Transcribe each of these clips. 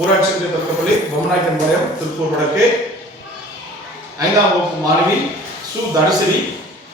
ஊராட்சி ஒன்றிய தொடக்கப்பள்ளி பொம்மநாயக்கன்பாளையம் திருப்பூர் வடக்கு 5ஆம் வகுப்பு மாணவி சு தனசிரி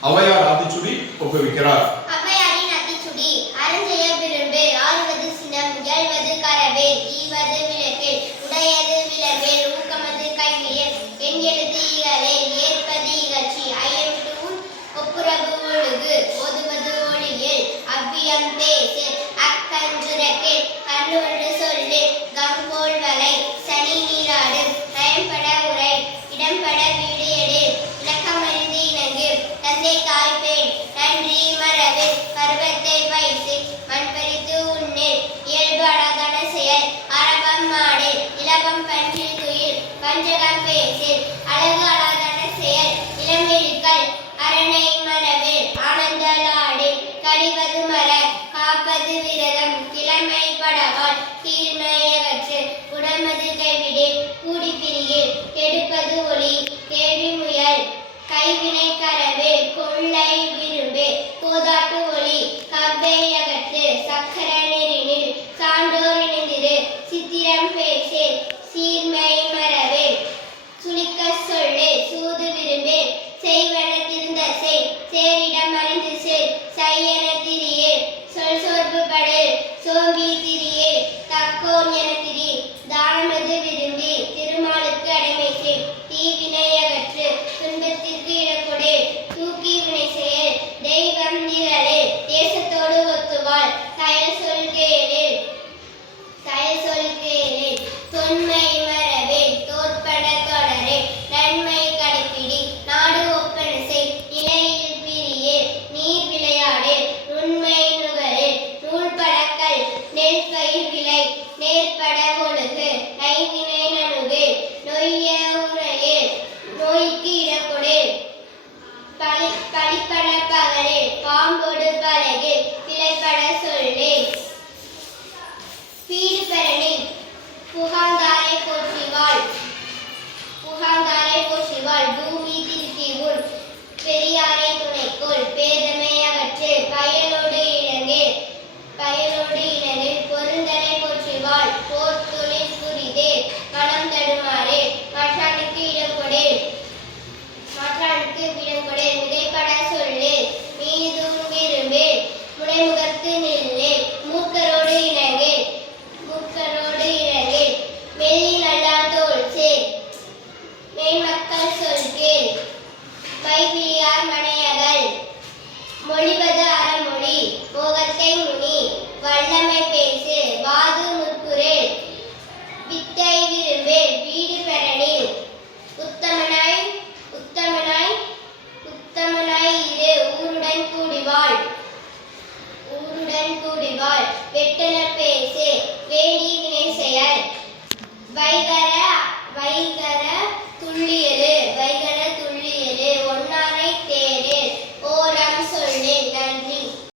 ஔவையார் ஆத்திச்சூடி ஒப்புவிக்கிறார். ஔவையாரின் ஆத்திச்சூடி. அறஞ்செய்ய விரும்பு, ஆறுவது சினம், இயல்வது கரவேல், ஈவது விளக்கேல், உடையது விளவேல், ஊக்கமது கைவியல், என் எழுத்து இகழேல், ஏற்பது இகழ்ச்சி, ஐயமிட்டு உன் ஒப்புரவு ஒழுகு, ஓதுவது ஒளியேல், அவ்வியம் பேசேல், அக்கஞ்சுரக்கேல், கண்ணுவன்று சொல்லு, கம்போல் வலை, சனி நீராடு, நயம்பட உரை, இடம்பட வீடு எடு, இலக்கமறிந்து இணங்கு, தந்தை தாய்ப்பேன், நன்றி மரபு, பருவத்தை வைத்து மண்பறித்து உண்ணு, இயல்பு அழகான செயல், அரபம் மாடு, இலவம் பன்றில் துயில், பஞ்சகம் பேசு, அழகு அழகான செயல், இளமெழுக்கள், அரணை மரபு, ஆனந்தலாடு, கடிவது மர, காப்பது விரதம், கிழமை படவால், கீழ்மையகற்று, உடமது கைவிடு, கூடி பிரியில், கெடுப்பது ஒளி, கேள்வி முயல், கைவினை கரவு, கொள்ளை விரும்பு, கோதாட்டு ஒளி, கவ்வை அகற்று, சக்கர நெறினில், சான்றோர் இணைந்திரு, சித்திரம் பேசு, சீர்மை மரபு, சுளிக்க சொல்லு, சூது விரும்பு, செய்வன திருந்த செய், சேரிடம் அறிந்து செய், செய்யன திரியே, சொல் சோர்வு படு, சோம்பி திரியே, தக்கோன் என திரி, தானமது விரும்பி, திருமாலுக்கு அடிமை செய், தீவினை அகற்று, துன்பத்திற்கு இடக்கொடு, தூக்கி வினை செயல், தெய்வம் நிரலே, தேசத்தோடு ஒத்துவாள், செயல் சொல் கேளு, தொன்மை மரபே, தோற்பட தொடரே, நன்மை கடைப்பிடி, நாடு ஒப்பன செய், நிலையில் பிரியே, நீர் விளையாடு, நுண்மை நுகரு, நூல் பழக்கல், நெல் பயிர் விளை, நேர்பட ஒழுகு, நைவினை நணுகு, நொய்ய உரையே, நோய்க்கு இடக்கொடு, பழிப்பட பகரே, பாம்பொடு பழகு, பிழைப்பட சொல்லு, பீடு பெறனி, புகாந்தாரை போற்றிவாள், பூமி திருத்தி உன், பெரியாரை துணைக்கோள், பேதமை